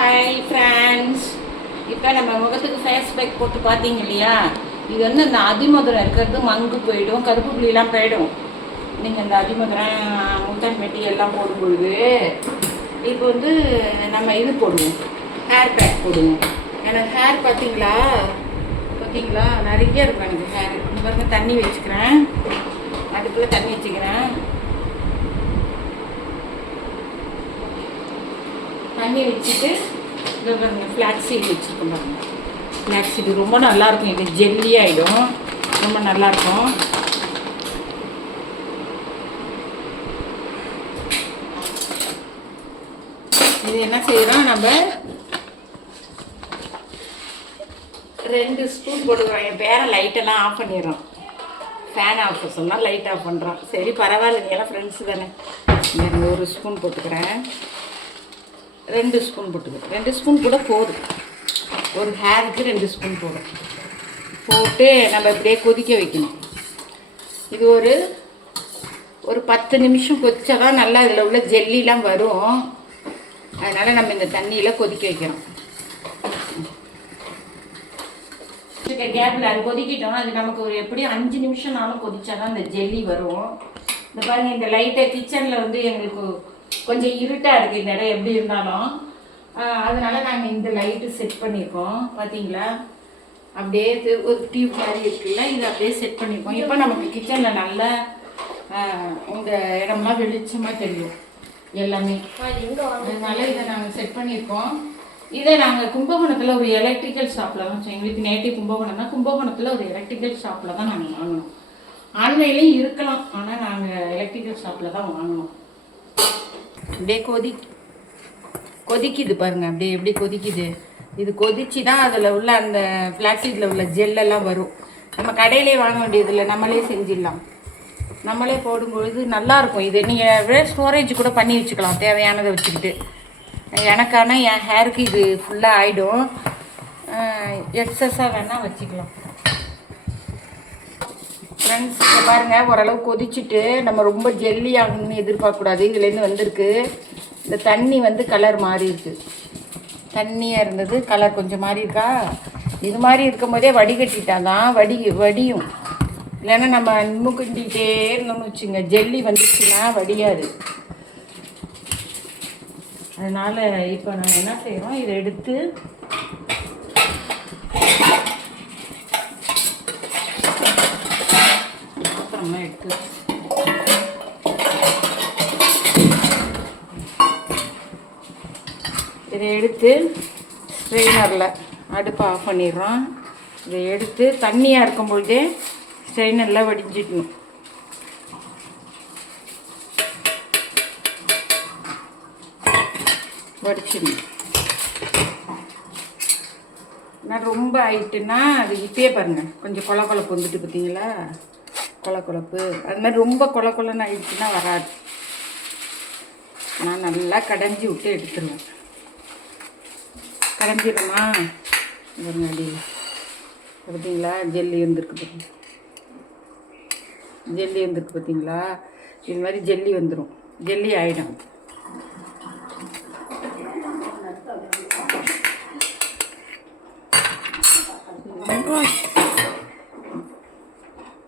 Hi friends. இப்போ நம்ம முகத்துக்கு ஃபேஸ் பேக் போட்டு பார்த்தீங்க இல்லையா, இது வந்து இந்த அதிமதுரம் இருக்கிறது மங்கு போயிடும், கருப்பு புள்ளிலாம் போயிடும். நீங்கள் இந்த அதிமதுரம் முல்தான் மெட்டி எல்லாம் போடும்பொழுது இப்போ வந்து நம்ம இது போடுவோம், ஹேர் பேக் போடுவோம். எனக்கு ஹேர் பார்த்தீங்களா நிறைய இருக்கும் எனக்கு ஹேர். இந்த பாருங்க, தண்ணி வச்சுக்கிறேன், அதுக்குள்ளே தண்ணி வச்சுக்கிறேன். தண்ணி வச்சுட்டு இந்த பாருங்க, ஃப்ளாக்ஸ் சீட் வச்சுருக்கோம் பாருங்க. ஃப்ளாக்ஸ் சீடு ரொம்ப நல்லாயிருக்கும், இது ஜெல்லி ஆகிடும், ரொம்ப நல்லாயிருக்கும். இது என்ன செய்கிறோம், நம்ம 2 ஸ்பூன் போட்டுக்கிறோம். என் பேரை லைட்டெல்லாம் ஆஃப் பண்ணிடுறோம், ஃபேன் ஆஃப் சொன்னால் லைட் ஆஃப் பண்ணுறோம். சரி பரவாயில்ல, நீ எல்லாம் ஃப்ரெண்ட்ஸு தானே. நான் 1 ஸ்பூன் போட்டுக்கிறேன், 2 ஸ்பூன் போட்டுக்கிறேன். 2 ஸ்பூன் கூட போதும், ஒரு ஹேருக்கு 2 ஸ்பூன் போட்டு நம்ம இப்படியே கொதிக்க வைக்கணும். இது ஒரு 10 நிமிஷம் கொதிச்சா தான் நல்லா இதில் உள்ள ஜெல்லிலாம் வரும். அதனால் நம்ம இந்த தண்ணியில் கொதிக்க வைக்கிறோம். கேப்பில் அது கொதிக்கிட்டோம், அது நமக்கு ஒரு எப்படியும் 5 நிமிஷம்னாலும் கொதிச்சா தான் இந்த ஜெல்லி வரும். இந்த பாருங்கள், இந்த லைட்டை கிச்சனில் வந்து எங்களுக்கு கொஞ்சம் இருட்டாக இருக்குது இந்த இடம், எப்படி இருந்தாலும் அதனால நாங்கள் இந்த லைட்டு செட் பண்ணியிருக்கோம். பார்த்தீங்களா, அப்படியே ஒரு டியூப் மாதிரி இருக்குல்ல, இது அப்படியே செட் பண்ணியிருக்கோம். இப்போ நமக்கு கிச்சனில் நல்லா இந்த இடம்லாம் வெளிச்சமாக தெரியும் எல்லாமே. அதனால இதை நாங்கள் செட் பண்ணியிருக்கோம். இதை நாங்கள் கும்பகோணத்தில் ஒரு எலக்ட்ரிக்கல் ஷாப்பில் தான், எங்களுக்கு நேட்டிவ் கும்பகோணம்னா கும்பகோணத்தில் ஒரு எலக்ட்ரிக்கல் ஷாப்பில் தான் நாங்கள் வாங்கினோம். ஆன்லைன்லேயும் இருக்கலாம், ஆனால் நாங்கள் எலக்ட்ரிக்கல் ஷாப்பில் தான் வாங்கினோம். அப்படியே கொதிக்குது பாருங்க, அப்படியே எப்படி கொதிக்குது. இது கொதிச்சு தான் அதில் உள்ள அந்த பிளாஸ்டிக்கில் உள்ள ஜெல்லெல்லாம் வரும். நம்ம கடையிலே வாங்க வேண்டியதில்லை, நம்மளே செஞ்சிடலாம். நம்மளே போடும்பொழுது நல்லாயிருக்கும். இது நீங்கள் ஸ்டோரேஜ் கூட பண்ணி வச்சுக்கலாம், தேவையானதை வச்சுக்கிட்டு. எனக்கான என் ஹேருக்கு இது ஃபுல்லாக ஆகிடும், எக்ஸஸாக வேணால் வச்சுக்கலாம். ஃப்ரெண்ட்ஸ், இதை பாருங்கள், ஓரளவு கொதிச்சுட்டு நம்ம ரொம்ப ஜெல்லி ஆகணும்னு எதிர்பார்க்கக்கூடாது. இதுலேருந்து வந்திருக்கு, இந்த தண்ணி வந்து கலர் மாறி இருக்கு. தண்ணியாக இருந்தது கலர் கொஞ்சம் மாறி இருக்கா. இது மாதிரி இருக்கும் போதே வடிகட்டிட்டா தான் வடியும். இல்லைன்னா நம்ம மூக்கிண்டிகிட்டே இருந்தோம்னு வச்சுங்க, ஜெல்லி வந்துச்சுன்னா வடியாது. அதனால் இப்போ நான் என்ன செய்கிறோம், இதை எடுத்து எடுத்து ஸ்ட்ரெயினரில் அடுப்பை ஆஃப் பண்ணிடுறோம். இதை எடுத்து தண்ணியாக இருக்கும் பொழுதே ஸ்ட்ரெயினரில் வடிஞ்சிடணும். வடிச்சிடணும். நான் ரொம்ப ஆயிட்டுன்னா அது இப்பயே பாருங்கள், கொஞ்சம் கொழப்பு வந்துட்டு பார்த்தீங்களா, கொழப்பு. அது மாதிரி ரொம்ப கொழன்னு ஆயிடுச்சுன்னா வராது. நான் நல்லா கடைஞ்சி விட்டு எடுத்துருவேன். கடைஞ்சிடுமா முன்னாடி பார்த்தீங்களா, ஜெல்லி வந்துருக்கு பார்த்தீங்களா, இது மாதிரி ஜெல்லி வந்துடும், ஜெல்லி ஆகிடும்.